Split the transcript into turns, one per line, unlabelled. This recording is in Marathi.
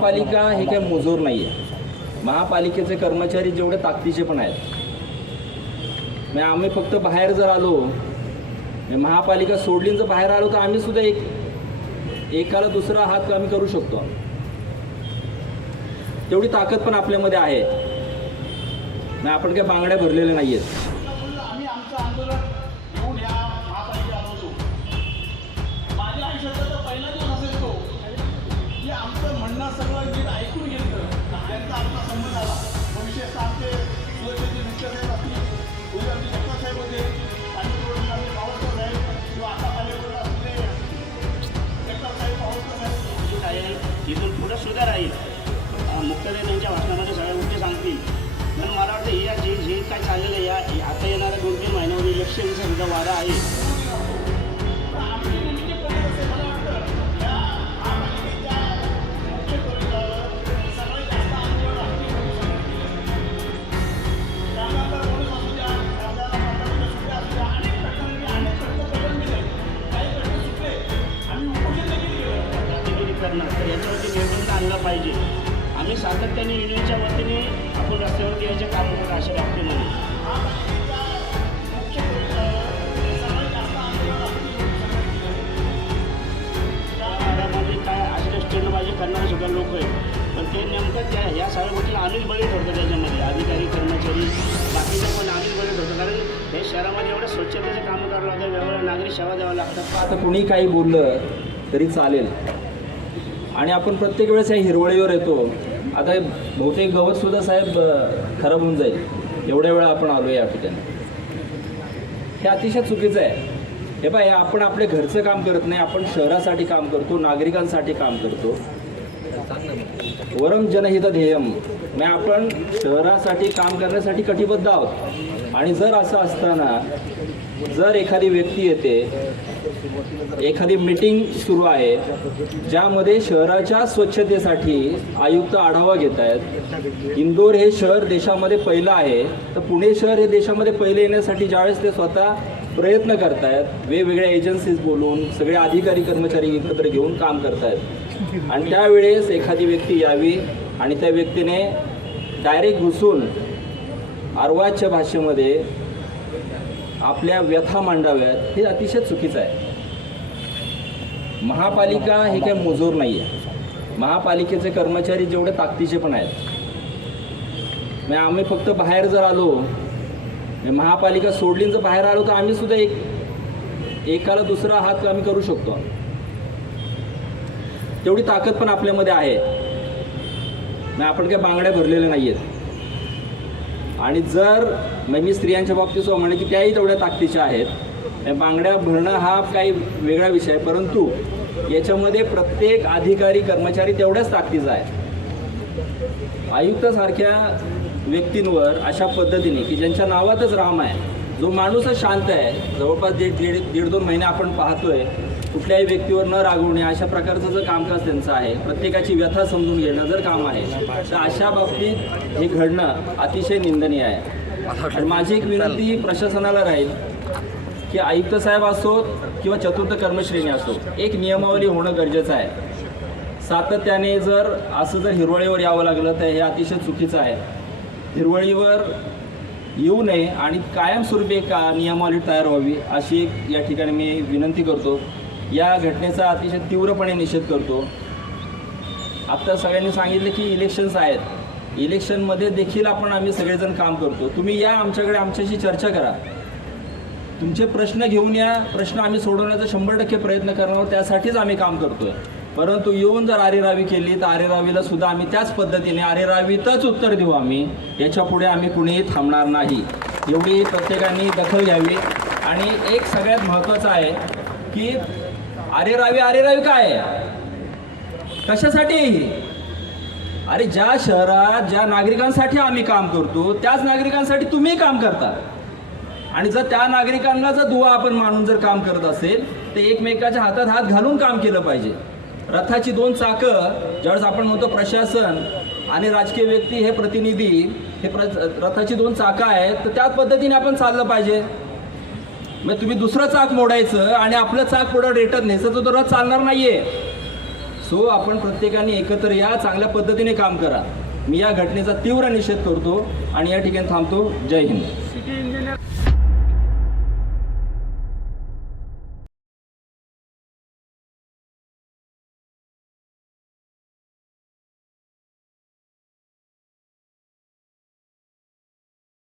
महापालिका हे काही मुजोर नाही आहे महापालिकेचे कर्मचारी जेवढे ताकदीचे पण आहेत. म्हणजे आम्ही फक्त बाहेर जर आलो म्हणजे महापालिका सोडली जर बाहेर आलो तर आम्ही सुद्धा एक एकाला दुसरा हात आम्ही करू शकतो. तेवढी ताकद पण आपल्यामध्ये आहे. म्हणजे आपण काही बांगड्या भरलेल्या नाही आहेत
इथून पुढं सुद्धा राहील. मुख्यालय त्यांच्या भाषणामध्ये सगळ्या गोष्टी सांगतील. पण मला वाटतं या जे जे काय चाललेलं आहे या आता येणाऱ्या दोन तीन महिन्यामध्ये इलेक्शनचा सुद्धा वारा आहे. याच्यावरती नियंत्रण आणला पाहिजे. आम्ही सातत्याने युनियनच्या वतीने आपण रस्त्यावरती यायचे काम करत अशा बाबतीमध्ये
महापालिकेच्या मुख्य प्रवेशावर
स्टंटबाजी करणारे सुद्धा लोक आहेत. पण ते नेमकं त्या ह्या सगळ्या गोष्टी आम्हीच बळी ठरतो त्याच्यामध्ये. अधिकारी कर्मचारी बाकीचे पण आम्हीच बळी ठरतो कारण हे शहरामध्ये एवढं स्वच्छतेचं काम करावं लागतं वेगवेगळ्या नागरिक सेवा द्यावं लागतात.
आता कुणी काही बोललं तरी चालेल. आणि आपण प्रत्येक वेळेस या हिरवळीवर येतो. आता हे बहुतेक गवत सुद्धा साहेब खराब होऊन जाईल. एवढ्या वेळा आपण आलो या ठिकाणी. हे अतिशय चुकीचं आहे. हे पाय आपण आपले घरचं काम करत नाही. आपण शहरासाठी काम करतो नागरिकांसाठी काम करतो. वरम जनहित ध्येयम. म्हणजे आपण शहरासाठी काम करण्यासाठी कटिबद्ध आहोत. आणि जर असं असताना जर एखादी व्यक्ती येते एखादी मीटिंग सुरू आहे ज्यामध्ये शहराच्या स्वच्छतेसाठी आयुक्त आढावा घेत आहेत. इंदोर हे शहर देशामध्ये पहिलं आहे तर पुणे शहर हे देशामध्ये पहिले येण्यासाठी ज्यावेळेस ते स्वतः प्रयत्न करतायत वेगवेगळ्या एजन्सीज बोलून सगळे अधिकारी कर्मचारी एकत्र घेऊन काम करतायत आणि त्यावेळेस एखादी व्यक्ती यावी आणि त्या व्यक्तीने डायरेक्ट घुसून अर्वाच्य भाषेमध्ये आपल्या व्यथा मांडाव्यात हे अतिशय चुकीचं आहे. महापालिका हे काही मुजोर नाही आहे महापालिकेचे कर्मचारी जेवढे ताकदीचे पण आहेत. म्हणजे आम्ही फक्त बाहेर जर आलो म्हणजे महापालिका सोडली जर बाहेर आलो तर आम्ही सुद्धा एक एकाला दुसरा हात आम्ही करू शकतो. तेवढी ताकद पण आपल्यामध्ये आहे. म्हणजे आपण काही बांगड्या भरलेल्या नाही आहेत आणि जर म्हणजे मी स्त्रियांच्या बाबतीत म्हणे की त्याही तेवढ्या ताकदीच्या आहेत. बांगड्या भरणं हा काही वेगळा विषय आहे. परंतु याच्यामध्ये प्रत्येक अधिकारी कर्मचारी तेवढ्याच ताकदीचा आहे. आयुक्तासारख्या व्यक्तींवर अशा पद्धतीने की ज्यांच्या नावातच राम आहे जो माणूसच शांत आहे. जवळपास दीड दीड दीड दोन महिने आपण पाहतोय कुठल्याही व्यक्तीवर न रागवणे अशा प्रकारचं जर कामकाज त्यांचं आहे प्रत्येकाची व्यथा समजून घेणं जर काम आहे तर अशा बाबतीत हे घडणं अतिशय निंदनीय आहे. माझी एक विनंती प्रशासनाला राहील की आयुक्त साहेब असो किंवा चतुर्थ कर्मश्रेणी असो एक नियमावली होणं गरजेचं आहे. सातत्याने जर असं जर हिरवळीवर यावं लागलं तर हे अतिशय चुकीचं आहे. हिरवळीवर येऊ नये आणि कायमस्वरूपी का नियमावली तयार व्हावी अशी एक या ठिकाणी मी विनंती करतो. या घटनेचा अतिशय तीव्रपणे निषेध करतो. आत्ता सगळ्यांनी सांगितलं की इलेक्शन्स आहेत. इलेक्शनमध्ये देखील आपण आम्ही सगळेजण काम करतो. तुम्ही या आमच्याकडे आमच्याशी चर्चा करा. तुमचे प्रश्न घेऊन या. प्रश्न आम्ही सोडवण्याचा शंभर टक्के प्रयत्न करणार त्यासाठीच आम्ही काम करतोय. परंतु येऊन जर आरेरावी केली तर आरेरावीला सुद्धा आम्ही त्याच पद्धतीने आरेरावीतच उत्तर देऊ आम्ही. याच्यापुढे आम्ही कुणीही थांबणार नाही. एवढी प्रत्येकाने दखल घ्यावी. आणि एक सगळ्यात महत्त्वाचं आहे की अरे रावी अरे रावी काय? कशासाठी? अरे ज्या शहरात ज्या नागरिकांसाठी आम्ही काम करतो त्याच नागरिकांसाठी तुम्ही काम करता. आणि जर त्या नागरिकांना जर दुवा आपण मानून जर काम करत असेल तर एकमेकाच्या हातात हात घालून काम केलं पाहिजे. रथाची दोन चाकं ज्यावेळेस आपण म्हणतो प्रशासन आणि राजकीय व्यक्ती हे प्रतिनिधी हे प्र रथाची दोन चाकं आहेत तर त्याच पद्धतीने आपण चाललं पाहिजे. मग तुम्ही दुसरं चाक मोडायचं आणि आपलं चाक पुढं रेटत न्यायचं तर चालणार नाही चालणार नाहीये. सो आपण प्रत्येकाने एकत्र या चांगल्या पद्धतीने काम करा. मी या घटनेचा तीव्र निषेध करतो आणि या ठिकाणी थांबतो. जय हिंद.